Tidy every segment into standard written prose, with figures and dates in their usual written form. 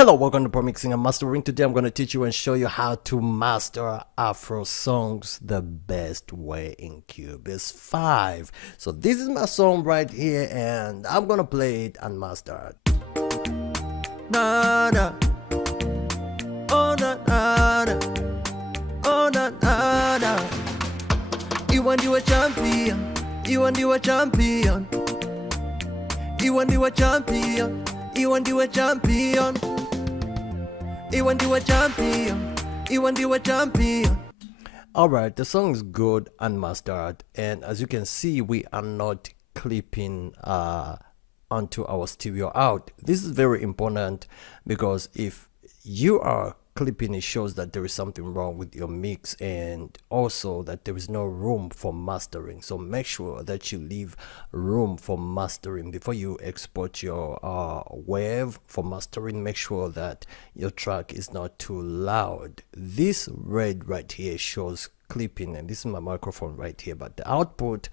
Hello, welcome to Pro Mixing and Mastering. Today I'm going to teach you and show you how to master Afro songs the best way in Cubase 5. So this is my song right here and I'm going to play it unmastered. Na na, oh na na na, oh na na na. You want you a champion, you want you a champion, you want you a champion, you want you a champion. You want you a champion, you want you a champion. Alright, the song is good unmastered, and as you can see, we are not clipping onto our stereo out. This is very important because if you are clipping, it shows that there is something wrong with your mix and also that there is no room for mastering. So make sure that you leave room for mastering before you export your wave for mastering. Make sure that your track is not too loud. This red right here shows clipping, and this is my microphone right here, but the output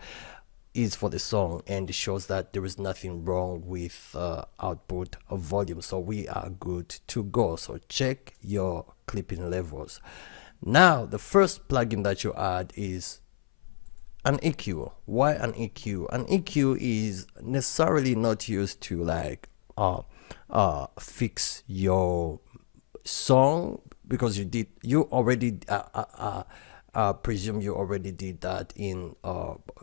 is for the song and it shows that there is nothing wrong with output of volume, so we are good to go. So check your clipping levels. Now the first plugin that you add is an EQ. Why an EQ? An EQ is necessarily not used to like fix your song, because you already presume you already did that in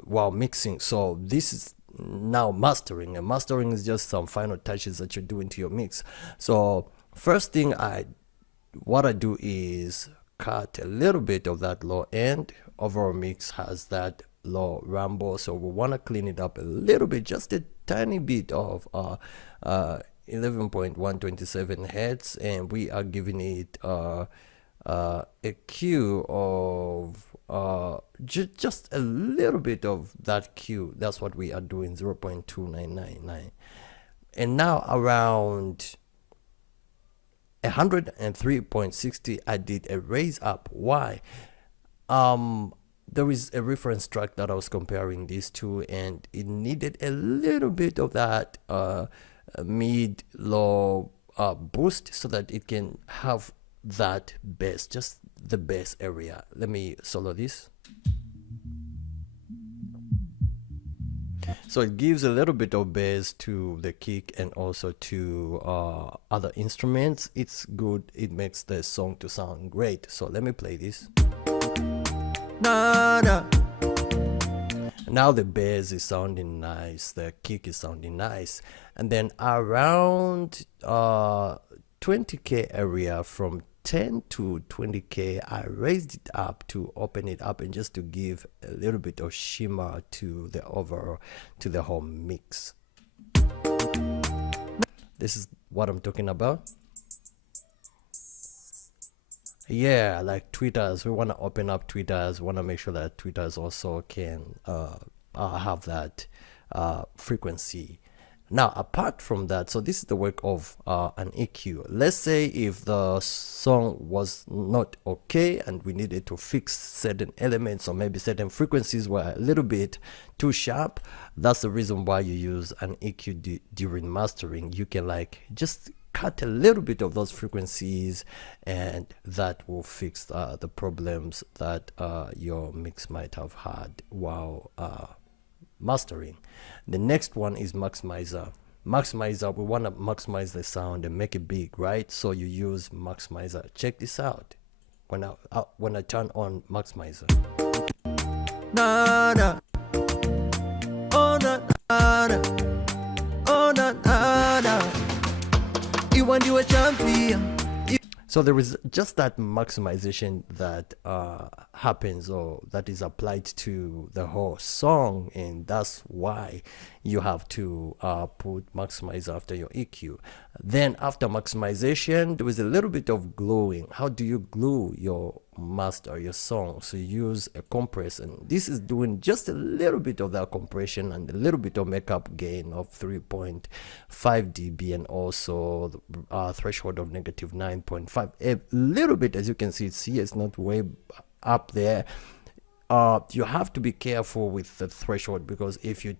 while mixing. So this is now mastering, and mastering is just some final touches that you're doing to your mix. So first thing what I do is cut a little bit of that low end. Overall mix has that low rumble, so we want to clean it up a little bit, just a tiny bit of 11.127 hertz, and we are giving it a Q of just a little bit of that Q. That's what we are doing, 0.2999. And now around 103.60 I did a raise up. Why? There is a reference track that I was comparing these two, and it needed a little bit of that mid low boost so that it can have that bass, just the bass area. Let me solo this. So it gives a little bit of bass to the kick and also to other instruments. It's good, it makes the song to sound great. So let me play this. Na, na. Now the bass is sounding nice, the kick is sounding nice, and then around 20k area, from 10 to 20k, I raised it up to open it up and just to give a little bit of shimmer to the overall, to the whole mix. This is what I'm talking about. Yeah, like tweeters, we want to open up tweeters, want to make sure that tweeters also can have that frequency. Now apart from that, so this is the work of an EQ. Let's say if the song was not okay and we needed to fix certain elements, or maybe certain frequencies were a little bit too sharp. That's the reason why you use an EQ during mastering. You can like just cut a little bit of those frequencies, and that will fix the problems that your mix might have had while mastering. The next one is maximizer. Maximizer, we want to maximize the sound and make it big, right? So you use maximizer. Check this out. When I turn on maximizer, na na, oh na na na, oh na na na. You want you a champion. So there is just that maximization that happens, or that is applied to the whole song, and that's why you have to put maximizer after your EQ. Then after maximization, there is a little bit of gluing. How do you glue your master, your song? So you use a compress, and this is doing just a little bit of that compression and a little bit of makeup gain of 3.5 dB, and also the threshold of -9.5. A little bit, as you can see, it's here, it's not way up there. you have to be careful with the threshold, because if you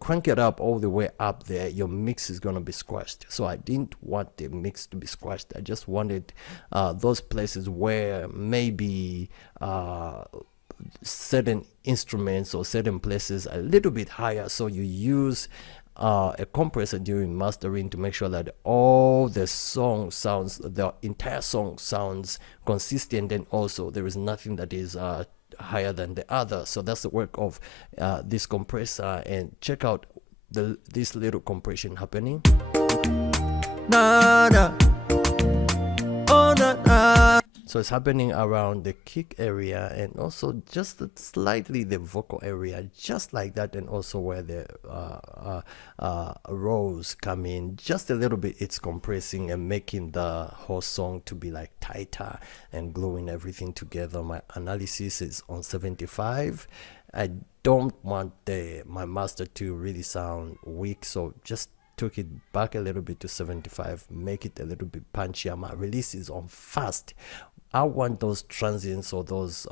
crank it up all the way up there, your mix is going to be squashed. So I didn't want the mix to be squashed. I just wanted those places where maybe certain instruments or certain places a little bit higher, so you use a compressor during mastering to make sure that all the entire song sounds consistent, and also there is nothing that is higher than the other. So that's the work of this compressor. And check out this little compression happening. Na, na. Oh, na, na. So it's happening around the kick area, and also just slightly the vocal area, just like that, and also where the rows come in, just a little bit. It's compressing and making the whole song to be like tighter and gluing everything together. My analysis is on 75. I don't want my master to really sound weak, so just took it back a little bit to 75, make it a little bit punchier. My release is on fast. I want those transients, or those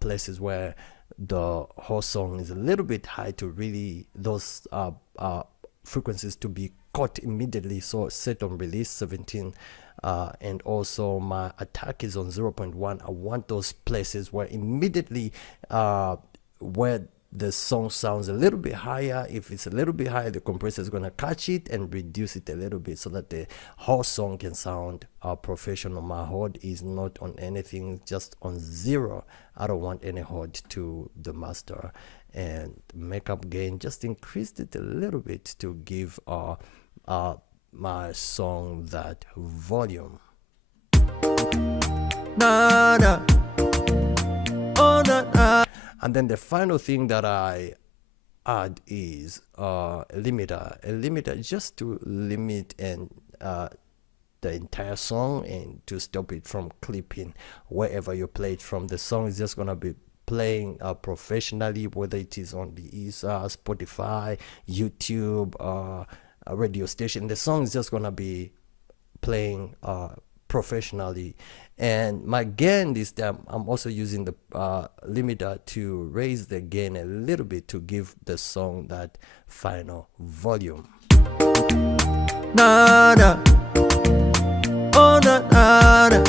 places where the whole song is a little bit high, to really those frequencies to be caught immediately. So set on release 17, and also my attack is on 0.1. I want those places where immediately where the song sounds a little bit higher. If it's a little bit higher, the compressor is going to catch it and reduce it a little bit, so that the whole song can sound professional. My HOD is not on anything, just on 0. I don't want any HOD to the master. And makeup gain, just increased it a little bit to give my song that volume. Na, na. Oh, na, na. And then the final thing that I add is a limiter just to limit and the entire song, and to stop it from clipping wherever you play it from. The song is just gonna be playing professionally, whether it is on the Spotify, YouTube, a radio station. The song is just gonna be playing professionally. And my gain this time, I'm also using the limiter to raise the gain a little bit to give the song that final volume. Na, na. Oh, na, na, na.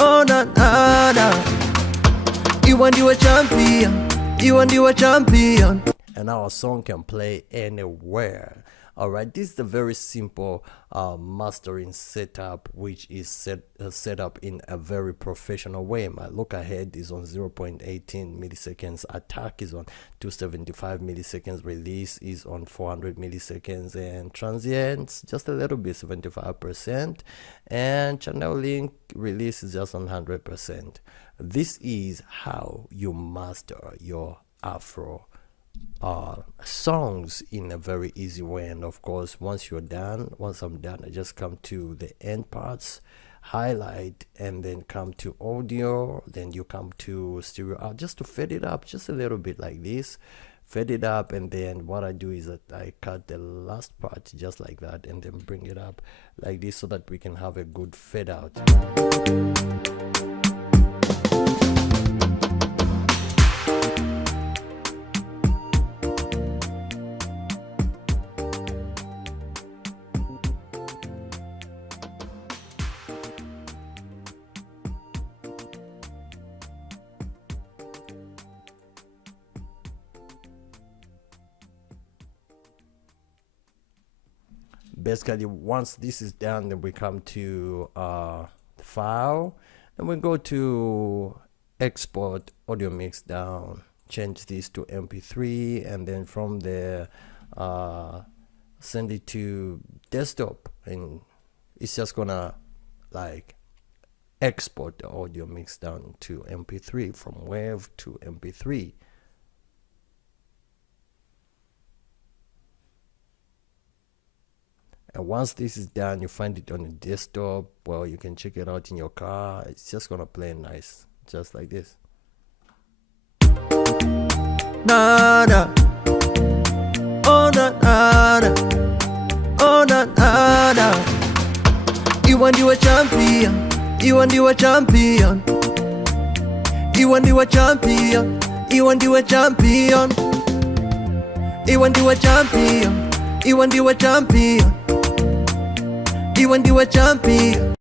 Oh, na, na, na. You want you a champion. You want you a champion. And our song can play anywhere. Alright, this is a very simple mastering setup, which is set up in a very professional way. My look ahead is on 0.18 milliseconds, attack is on 275 milliseconds, release is on 400 milliseconds, and transients just a little bit, 75%, and channel link release is just on 100%. This is how you master your Afro songs in a very easy way. And of course, once I'm done, I just come to the end parts, highlight, and then come to audio, then you come to stereo out, just to fade it up just a little bit like this, fade it up. And then what I do is that I cut the last part just like that, and then bring it up like this, so that we can have a good fade out. Basically, once this is done, then we come to file, and we go to export audio mix down, change this to MP3, and then from there send it to desktop, and it's just gonna like export the audio mix down to MP3, from WAV to MP3. And once this is done, you find it on the desktop. Well, you can check it out in your car. It's just gonna play nice, just like this. Na, na. Oh, na, na, na. Oh, na, na, na. You want you a champion. You want you a champion. iwe ndiwe champion, iwe ndiwe champion, iwe ndiwe champion, iwe ndiwe champion, iwe ndiwe champion.